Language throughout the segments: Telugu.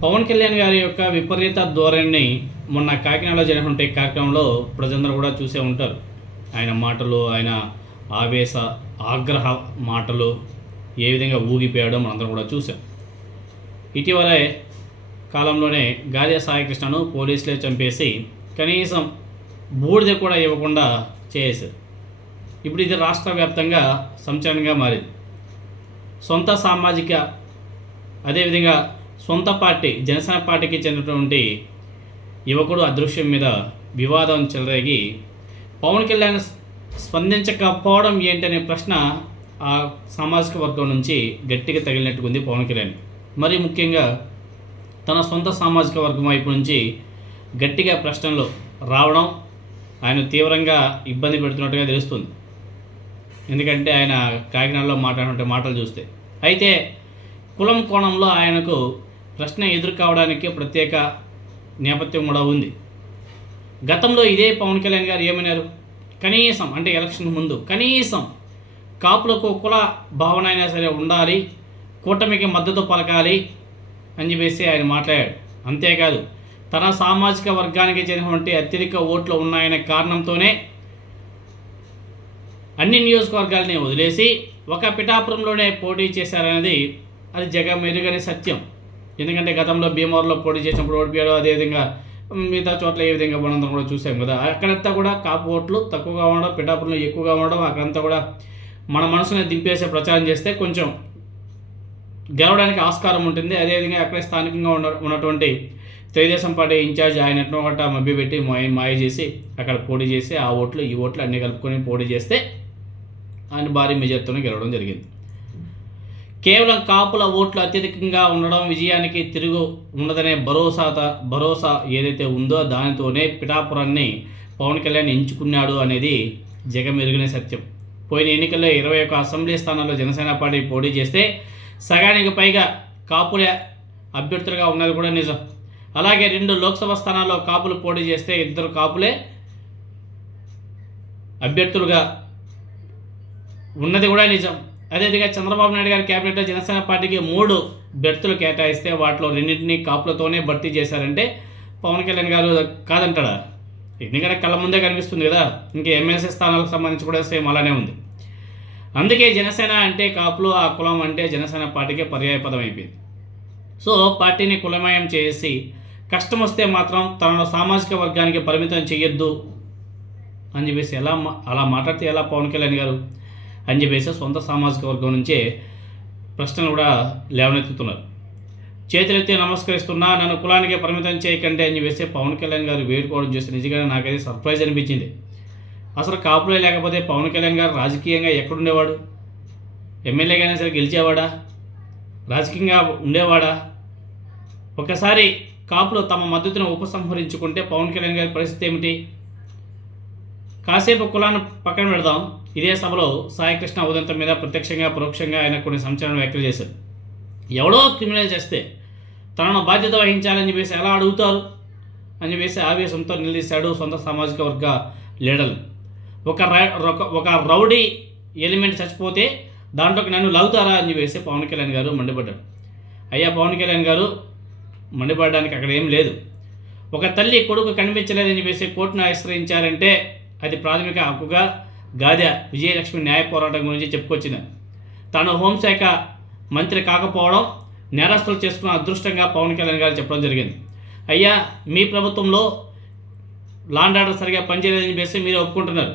పవన్ కళ్యాణ్ గారి యొక్క విపరీత ధోరణిని మొన్న కాకినాడలో జరిగినటువంటి కార్యక్రమంలో ప్రజలందరూ కూడా చూసే ఉంటారు. ఆయన మాటలు, ఆయన ఆవేశ ఆగ్రహ మాటలు ఏ విధంగా ఊగిపోయడం మనందరం కూడా చూసాం. ఇటీవలే కాలంలోనే గాదె సాయికృష్ణను పోలీసులే చంపేసి కనీసం బూడిద కూడా ఇవ్వకుండా చేశారు. ఇప్పుడు ఇది రాష్ట్ర వ్యాప్తంగా సంచలనంగా మారింది. సొంత సామాజిక అదేవిధంగా సొంత పార్టీ జనసేన పార్టీకి చెందినటువంటి యువకుడు అదృశ్యం మీద వివాదం చెలరేగి పవన్ కళ్యాణ్ స్పందించకపోవడం ఏంటనే ప్రశ్న ఆ సామాజిక వర్గం నుంచి గట్టిగా తగిలినట్టుకుంది పవన్ కళ్యాణ్. మరి ముఖ్యంగా తన సొంత సామాజిక వర్గం వైపు నుంచి గట్టిగా ప్రశ్నలు రావడం ఆయన తీవ్రంగా ఇబ్బంది పెడుతున్నట్టుగా తెలుస్తుంది. ఎందుకంటే ఆయన కాకినాడలో మాట్లాడినటువంటి మాటలు చూస్తే అయితే కులం కోణంలో ఆయనకు ప్రశ్న ఎదురు కావడానికి ప్రత్యేక నేపథ్యం కూడా ఉంది. గతంలో ఇదే పవన్ కళ్యాణ్ గారు ఏమన్నారు, కనీసం అంటే ఎలక్షన్ ముందు కనీసం కాపులకు కుల భావన అయినా సరే ఉండాలి, కూటమికి మద్దతు పలకాలి అని చెప్పేసి ఆయన మాట్లాడాడు. అంతేకాదు తన సామాజిక వర్గానికి చెందినటువంటి అత్యధిక ఓట్లు ఉన్నాయనే కారణంతోనే అన్ని నియోజకవర్గాలని వదిలేసి ఒక పిఠాపురంలోనే పోటీ చేశారనేది అది జగమెరుగని సత్యం. ఎందుకంటే గతంలో భీమవరంలో పోటీ చేసినప్పుడు ఓడిపోయాడు, అదేవిధంగా మిగతా చోట్ల ఏ విధంగా మనందరం కూడా చూసాం కదా. అక్కడంతా కూడా కాపు ఓట్లు తక్కువగా ఉండడం, పిఠాపురంలో ఎక్కువగా ఉండడం, అక్కడంతా కూడా మన మనసుని దింపేసే ప్రచారం చేస్తే కొంచెం గెలవడానికి ఆస్కారం ఉంటుంది. అదేవిధంగా అక్కడ స్థానికంగా ఉన్నటువంటి తెలుగుదేశం పార్టీ ఇన్ఛార్జ్ ఆయన ఎట్నో ఒకట మభ్యపెట్టి మాయ చేసి అక్కడ పోటీ చేసి ఆ ఓట్లు ఈ ఓట్లు అన్నీ కలుపుకొని పోటీ చేస్తే ఆయన భారీ మెజార్టీతోనే గెలవడం జరిగింది. కేవలం కాపుల ఓట్లు అత్యధికంగా ఉండడం విజయానికి తిరుగు ఉండదనే భరోసా ఏదైతే ఉందో దానితోనే పిఠాపురాన్ని పవన్ కళ్యాణ్ ఎంచుకున్నాడు అనేది జగమెరుగనే సత్యం. పోయిన ఎన్నికల్లో 21 అసెంబ్లీ స్థానాల్లో జనసేన పార్టీ పోటీ చేస్తే సగానికి పైగా కాపులే అభ్యర్థులుగా ఉన్నది కూడా నిజం. అలాగే 2 లోక్సభ స్థానాల్లో కాపులు పోటీ చేస్తే 2 కాపులే అభ్యర్థులుగా ఉన్నది కూడా నిజం. అదేవిధంగా చంద్రబాబు నాయుడు గారి క్యాబినెట్లో జనసేన పార్టీకి 3 బెర్తులు కేటాయిస్తే వాటిలో 2 కాపులతోనే భర్తీ చేశారంటే పవన్ కళ్యాణ్ గారు కాదంటాడా? ఎందుకంటే కళ్ళ ముందే కనిపిస్తుంది కదా. ఇంకా ఎమ్మెల్సీ స్థానాలకు సంబంధించి కూడా సేమ్ అలానే ఉంది. అందుకే జనసేన అంటే కాపులు, ఆ కులం అంటే జనసేన పార్టీకి పర్యాయపదం అయిపోయింది. సో పార్టీని కులమయం చేసి కష్టం వస్తే మాత్రం తన సామాజిక వర్గానికి పరిమితం చేయొద్దు అని చెప్పేసి అలా మాట్లాడితే ఎలా పవన్ కళ్యాణ్ గారు అని చెప్పేసి సొంత సామాజిక వర్గం నుంచే ప్రశ్నలు కూడా లేవనెత్తుతున్నారు. చేతులెత్తి నమస్కరిస్తున్నా, నన్ను కులానికి పరిమితం చేయకండి అని చెప్పేసి పవన్ కళ్యాణ్ గారు వేడుకోవడం చేస్తే నిజంగా నాకైతే సర్ప్రైజ్ అనిపించింది. అసలు కాపులే లేకపోతే పవన్ కళ్యాణ్ గారు రాజకీయంగా ఎక్కడుండేవాడు? ఎమ్మెల్యేగానే సరే గెలిచేవాడా? రాజకీయంగా ఉండేవాడా? ఒకసారి కాపులు తమ మద్దతును ఉపసంహరించుకుంటే పవన్ కళ్యాణ్ గారి పరిస్థితి ఏమిటి? కాసేపు కులాన్ని పక్కన పెడదాం. ఇదే సభలో సాయికృష్ణ ఉదంతం మీద ప్రత్యక్షంగా పరోక్షంగా ఆయన కొన్ని సంచలన వ్యాఖ్యలు చేశారు. ఎవడో క్రిమినల్ చేస్తే తనను బాధ్యత వహించాలని చెప్పేసి ఎలా అడుగుతారు అని చెప్పేసి ఆవేశంతో నిలదీశాడు సొంత సామాజిక వర్గ లీడర్లు. ఒక రౌడీ ఎలిమెంట్ చచ్చిపోతే దాంట్లోకి నన్ను లాగుతారా అని చెప్పేసి పవన్ కళ్యాణ్ గారు మండిపడ్డాడు. అయ్యా పవన్ కళ్యాణ్ గారు, మండిపడడానికి అక్కడ ఏం లేదు. ఒక తల్లి కొడుకు కనిపించలేదని చెప్పేసి కోర్టును ఆశ్రయించారంటే అది ప్రాథమిక హక్కుగా గాదె విజయలక్ష్మి న్యాయ పోరాటం గురించి చెప్పుకొచ్చింది. తాను హోంశాఖ మంత్రి కాకపోవడం నేరస్తులు చేసుకున్న అదృష్టంగా పవన్ కళ్యాణ్ గారు చెప్పడం జరిగింది. అయ్యా మీ ప్రభుత్వంలో లాండ్ ఆర్డర్ సరిగా పనిచేయలేదని చెప్పేసి మీరు ఒప్పుకుంటున్నారు,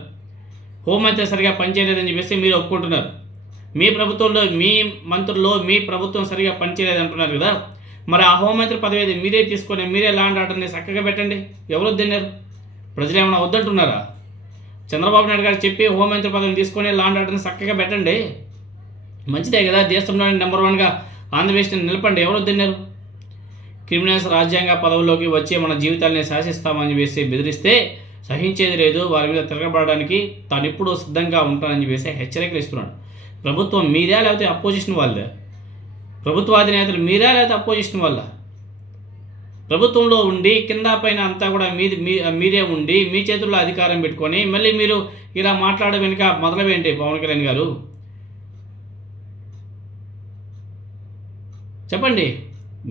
హోంమంత్రి సరిగా పనిచేయలేదని చెప్పేసి మీరు ఒప్పుకుంటున్నారు, మీ ప్రభుత్వంలో మీ మంత్రుల్లో మీ ప్రభుత్వం సరిగా పనిచేయలేదు అంటున్నారు కదా. మరి ఆ హోంమంత్రి పదవి మీరే తీసుకొని మీరే లాండ్ ఆర్డర్ని చక్కగా పెట్టండి. ఎవరు తిన్నారు? ప్రజలు ఏమైనా వద్దంటున్నారా? చంద్రబాబు నాయుడు గారు చెప్పి హోంమంత్రి పదవిని తీసుకొని లాండ్ ఆర్డర్ని చక్కగా పెట్టండి, మంచిదే కదా. దేశంలోని నెంబర్ 1గా ఆంధ్రప్రదేశ్ని నిలపండి. ఎవరు తిన్నారు? క్రిమినల్స్ రాజ్యాంగ పదవుల్లోకి వచ్చి మన జీవితాలని శాసిస్తామని చెప్పేసి బెదిరిస్తే సహించేది లేదు, వారి మీద తిరగబడడానికి తాను ఎప్పుడూ సిద్ధంగా ఉంటానని చెప్పేసి హెచ్చరికలు ఇస్తున్నాడు. ప్రభుత్వం మీదే లేకపోతే అపోజిషన్ వాళ్ళే? ప్రభుత్వ అధినేతలు మీరే లేకపోతే అపోజిషన్ వల్ల? ప్రభుత్వంలో ఉండి కింద పైన అంతా కూడా మీరే ఉండి మీ చేతుల్లో అధికారం పెట్టుకొని మళ్ళీ మీరు ఇలా మాట్లాడడం వెనుక మొదలవేంటి పవన్ కళ్యాణ్ గారు? చెప్పండి.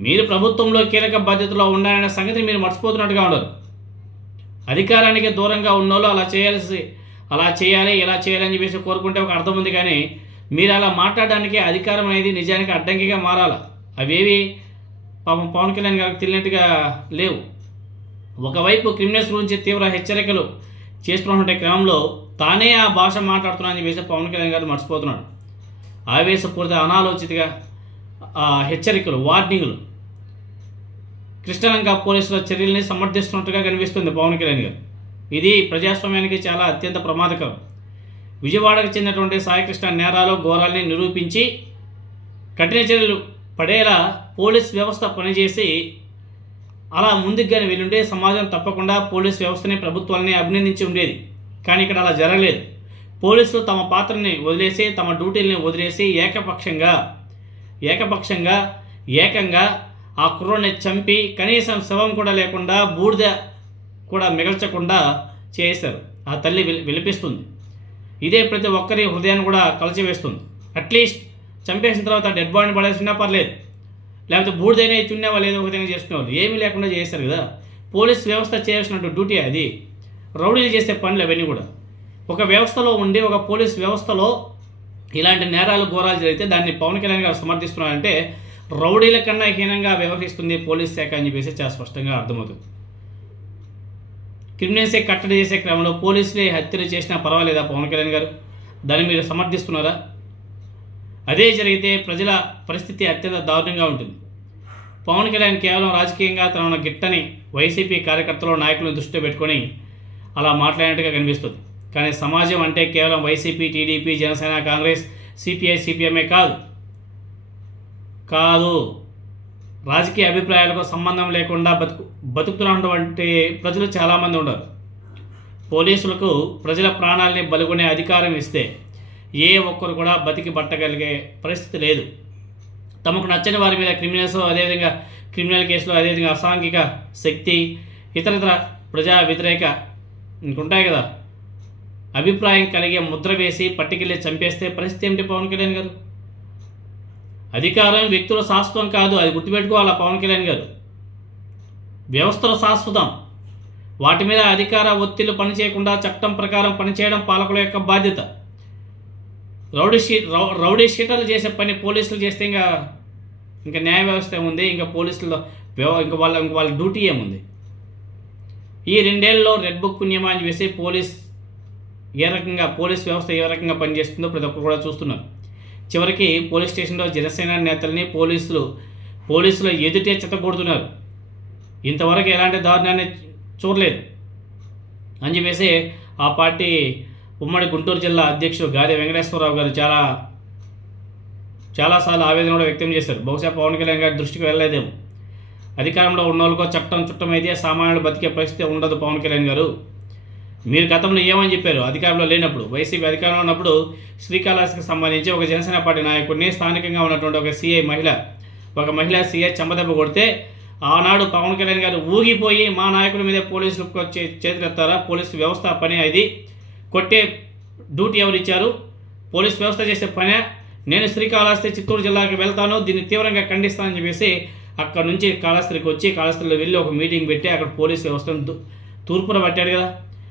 మీరు ప్రభుత్వంలో కీలక బాధ్యతలో ఉండాలనే సంగతి మీరు మర్చిపోతున్నట్టుగా ఉండరు. అధికారానికి దూరంగా ఉన్నోళ్ళు అలా చేయాలి ఇలా చేయాలి అని చెప్పేసి కోరుకుంటే ఒక అర్థం ఉంది, కానీ మీరు అలా మాట్లాడడానికి అధికారం అనేది నిజానికి అడ్డంకిగా మారాలి. అవేవి పాపం పవన్ కళ్యాణ్ గారికి తెలియనట్టుగా లేవు. ఒకవైపు క్రిమినల్స్ గురించి తీవ్ర హెచ్చరికలు చేస్తున్నటువంటి క్రమంలో తానే ఆ భాష మాట్లాడుతున్నా అని చెప్పేసి పవన్ కళ్యాణ్ గారు మర్చిపోతున్నాడు. ఆవేశపూరిత అనాలోచితగా హెచ్చరికలు, వార్నింగ్లు, కృష్ణలంక పోలీసుల చర్యల్ని సమర్థిస్తున్నట్టుగా కనిపిస్తుంది పవన్ కళ్యాణ్ గారు. ఇది ప్రజాస్వామ్యానికి చాలా అత్యంత ప్రమాదకరం. విజయవాడకు చెందినటువంటి సాయికృష్ణ నేరాలు ఘోరాల్ని నిరూపించి కఠిన చర్యలు పడేలా పోలీస్ వ్యవస్థ పనిచేసి అలా ముందుకు కానీ వెళ్ళుంటే సమాజం తప్పకుండా పోలీస్ వ్యవస్థని, ప్రభుత్వాలని అభినందించి ఉండేది. కానీ ఇక్కడ అలా జరగలేదు. పోలీసులు తమ పాత్రని వదిలేసి, తమ డ్యూటీలని వదిలేసి ఏకంగా ఆ కుర్రోడ్ని చంపి కనీసం శవం కూడా లేకుండా, బూడిద కూడా మిగల్చకుండా చేశారు. ఆ తల్లి విలిపిస్తుంది. ఇదే ప్రతి ఒక్కరి హృదయాన్ని కూడా కలిచివేస్తుంది. అట్లీస్ట్ చంపేసిన తర్వాత డెడ్ బాడీని పడేసినా పర్లేదు, లేకపోతే బూడిదైనా చున్నా వాళ్ళు ఏదో ఒక విధంగా చేసుకునేవాళ్ళు. ఏమీ లేకుండా చేస్తారు కదా. పోలీస్ వ్యవస్థ చేయాల్సినట్టు డ్యూటీ అది. రౌడీలు చేసే పనులు అవన్నీ కూడా. ఒక వ్యవస్థలో ఉండి, ఒక పోలీస్ వ్యవస్థలో ఇలాంటి నేరాలు ఘోరాలు జరిగితే దాన్ని పవన్ కళ్యాణ్ గారు సమర్థిస్తున్నారంటే రౌడీల కన్నా హీనంగా వ్యవహరిస్తుంది పోలీస్ శాఖ అని చెప్పేసి చాలా స్పష్టంగా అర్థమవుతుంది. క్రిమినల్సే కట్టడి చేసే క్రమంలో పోలీసులే హత్యలు చేసినా పర్వాలేదా పవన్ కళ్యాణ్ గారు? దాన్ని మీరు సమర్థిస్తున్నారా? అదే జరిగితే ప్రజల పరిస్థితి అత్యంత దారుణంగా ఉంటుంది. పవన్ కళ్యాణ్ కేవలం రాజకీయంగా తనను గిట్టని వైసీపీ కార్యకర్తలు, నాయకులను దృష్టిలో పెట్టుకొని అలా మాట్లాడినట్టుగా కనిపిస్తుంది. కానీ సమాజం అంటే కేవలం YCP, TDP, Janasena, Congress, CPI, CPMA కాదు. రాజకీయ అభిప్రాయాలకు సంబంధం లేకుండా బతుకుతున్నటువంటి ప్రజలు చాలామంది ఉన్నారు. పోలీసులకు ప్రజల ప్రాణాలని బలిగొనే అధికారం ఇస్తే ఏ ఒక్కరు కూడా బతికి బట్టగలిగే పరిస్థితి లేదు. తమకు నచ్చని వారి మీద క్రిమినల్స్, అదేవిధంగా క్రిమినల్ కేసులు, అదేవిధంగా అసాంఘిక శక్తి, ఇతర ప్రజా వ్యతిరేక ఇంకుంటాయి కదా, అభిప్రాయం కలిగే ముద్ర వేసి పట్టుకెళ్ళి చంపేస్తే పరిస్థితి ఏమిటి పవన్ కళ్యాణ్ గారు? అధికారం వ్యక్తుల శాశ్వతం కాదు, అది గుర్తుపెట్టుకోవాలా పవన్ కళ్యాణ్ గారు. వ్యవస్థల శాశ్వతం. వాటి మీద అధికార ఒత్తిళ్లు పనిచేయకుండా చట్టం ప్రకారం పనిచేయడం పాలకుల యొక్క బాధ్యత. రౌడీ షీటర్లు చేసే పని పోలీసులు చేస్తే ఇంకా న్యాయ వ్యవస్థ ఏముంది? ఇంకా పోలీసుల్లో ఇంకా వాళ్ళ డ్యూటీ ఏముంది? ఈ 2 ఏళ్లలో రెడ్ బుక్ పుణ్యమా అని చెప్పేసి పోలీస్ వ్యవస్థ ఏ రకంగా పనిచేస్తుందో ప్రతి ఒక్కరు కూడా చూస్తున్నారు. చివరికి పోలీస్ స్టేషన్లో జనసేన నేతల్ని పోలీసులు ఎదుటే చెత్తగొడుతున్నారు. ఇంతవరకు ఎలాంటి దారుణాన్ని చూడలేదు అని చెప్పేసి ఆ పార్టీ ఉమ్మడి గుంటూరు జిల్లా అధ్యక్షుడు గాదె వెంకటేశ్వరరావు గారు చాలాసార్లు ఆవేదన కూడా వ్యక్తం చేశారు. బహుశా పవన్ కళ్యాణ్ గారి దృష్టికి వెళ్ళలేదేమో. అధికారంలో ఉన్న వాళ్ళకో చట్టం చుట్టమైతే సామాన్యులు బతికే పరిస్థితి ఉండదు పవన్ కళ్యాణ్ గారు. మీరు గతంలో ఏమని చెప్పారు? అధికారంలో లేనప్పుడు, వైసీపీ అధికారంలో ఉన్నప్పుడు శ్రీకాళహస్తికి సంబంధించి ఒక జనసేన పార్టీ నాయకుడిని, స్థానికంగా ఉన్నటువంటి ఒక మహిళ సిఐ చెంపదెబ్బ కొడితే ఆనాడు పవన్ కళ్యాణ్ గారు ఊగిపోయి మా నాయకుడి మీద పోలీసులకు చేతులెత్తారా? పోలీసు వ్యవస్థ పని అది, కొట్టే డ్యూటీ ఎవరు ఇచ్చారు? పోలీస్ వ్యవస్థ చేసే పనే. నేను శ్రీకాళహస్తి, చిత్తూరు జిల్లాకి వెళ్తాను, దీన్ని తీవ్రంగా ఖండిస్తానని చెప్పేసి అక్కడ నుంచి కాళహస్తిలో వెళ్ళి ఒక మీటింగ్ పెట్టి అక్కడ పోలీస్ వ్యవస్థను తూర్పున పట్టాడు కదా.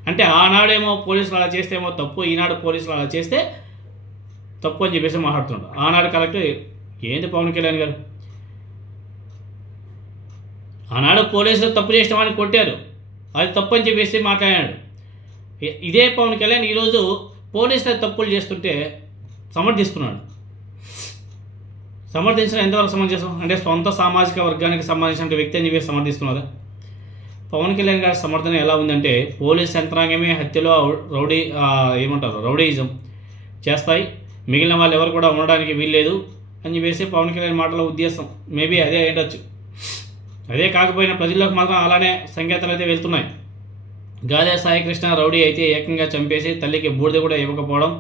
అంటే ఆనాడేమో పోలీసులు అలా చేస్తేమో తప్పు, ఈనాడు పోలీసులు అలా చేస్తే తప్పు అని చెప్పేసి మాట్లాడుతున్నాడు. ఆనాడు కలెక్టర్ ఏంది పవన్ కళ్యాణ్ గారు? ఆనాడు పోలీసులు తప్పు చేసిన వాడిని కొట్టారు, అది తప్పు అని చెప్పేసి మాట్లాడాడు. ఇదే పవన్ కళ్యాణ్ ఈరోజు పోలీసులు తప్పులు చేస్తుంటే సమర్థిస్తున్నాడు. సమర్థించడం ఎంతవరకు సమంజసం? అంటే సొంత సామాజిక వర్గానికి సంబంధించిన వ్యక్తి అని చెప్పి సమర్థిస్తున్నారా? పవన్ కళ్యాణ్ గారి సమర్థన ఎలా ఉందంటే పోలీస్ యంత్రాంగమే హత్యలో రౌడీయిజం చేస్తాయి, మిగిలిన వాళ్ళు ఎవరు కూడా ఉండడానికి వీల్లేదు అని చెప్పేసి పవన్ కళ్యాణ్ మాటల ఉద్దేశం. మేబీ అదే అయ్యొచ్చు. అదే కాకపోయినా ప్రజల్లోకి మాత్రం అలానే సంకేతాలు అయితే వెళ్తున్నాయి. గాదే సాయికృష్ణ రౌడీ అయితే ఏకంగా చంపేసి తల్లికి బూడిద కూడా ఇవ్వకపోవడం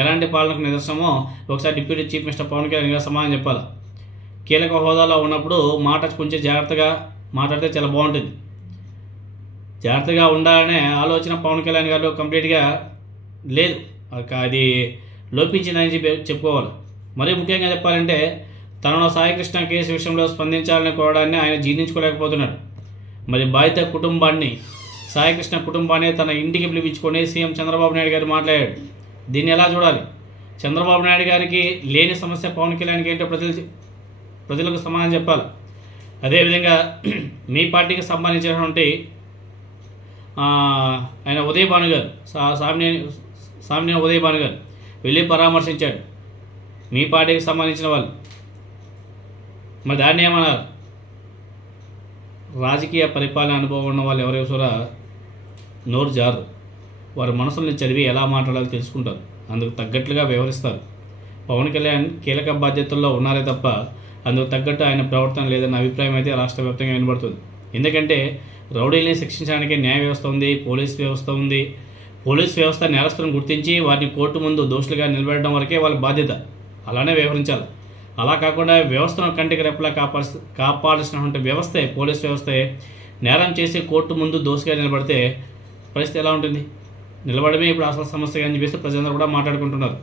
ఎలాంటి పాలనకు నిదర్శనమో ఒకసారి deputy chief minister Pavan Kalyan గారు సమాధానం చెప్పాలి. కీలక హోదాలో ఉన్నప్పుడు మాట కొంచెం జాగ్రత్తగా మాట్లాడితే చాలా బాగుంటుంది. జాగ్రత్తగా ఉండాలనే ఆలోచన పవన్ కళ్యాణ్ గారు కంప్లీట్గా లేదు, అది లోపించిందని చెప్పుకోవాలి. మరీ ముఖ్యంగా చెప్పాలంటే తనను సాయికృష్ణ కేసు విషయంలో స్పందించాలని కోరడాన్ని ఆయన జీర్ణించుకోలేకపోతున్నాడు. మరి బాధిత కుటుంబాన్ని, సాయికృష్ణ కుటుంబాన్ని తన ఇంటికి పిలిపించుకొని సీఎం చంద్రబాబు నాయుడు గారు మాట్లాడాడు. దీన్ని ఎలా చూడాలి? చంద్రబాబు నాయుడు గారికి లేని సమస్య పవన్ కళ్యాణ్కి ఏంటో ప్రజలకు సమాధానం చెప్పాలి. అదేవిధంగా మీ పార్టీకి సంబంధించినటువంటి ఆయన ఉదయ్ భాను గారు, సామినేని ఉదయ్ భాను గారు వెళ్ళి పరామర్శించాడు మీ పార్టీకి సంబంధించిన వాళ్ళు. మరి దాన్ని ఏమన్నారు? రాజకీయ పరిపాలన అనుభవం ఉన్న వాళ్ళు ఎవరైనా కూడా నోరు జారు. వారి మనసుల్ని చదివి ఎలా మాట్లాడాలో తెలుసుకుంటారు, అందుకు తగ్గట్లుగా వ్యవహరిస్తారు. పవన్ కళ్యాణ్ కీలక బాధ్యతల్లో ఉన్నారే తప్ప అందుకు తగ్గట్టు ఆయన ప్రవర్తన లేదన్న అభిప్రాయం అయితే రాష్ట్ర వ్యాప్తంగా వినబడుతుంది. ఎందుకంటే రౌడీల్ని శిక్షించడానికి న్యాయ వ్యవస్థ ఉంది, పోలీస్ వ్యవస్థ ఉంది. పోలీస్ వ్యవస్థ నేరస్తులను గుర్తించి వారిని కోర్టు ముందు దోషులుగా నిలబెట్టడం వరకే వాళ్ళ బాధ్యత. అలానే వ్యవహరించాలి. అలా కాకుండా వ్యవస్థను కంటికి రెప్పలా కాపాడాల్సినటువంటి వ్యవస్థే పోలీస్ వ్యవస్థే నేరం చేసి కోర్టు ముందు దోషిగా నిలబడితే పరిస్థితి ఎలా ఉంటుంది? నిలబడమే ఇప్పుడు అసలు సమస్య అని చెప్పేసి ప్రజలందరూ కూడా మాట్లాడుకుంటున్నారు.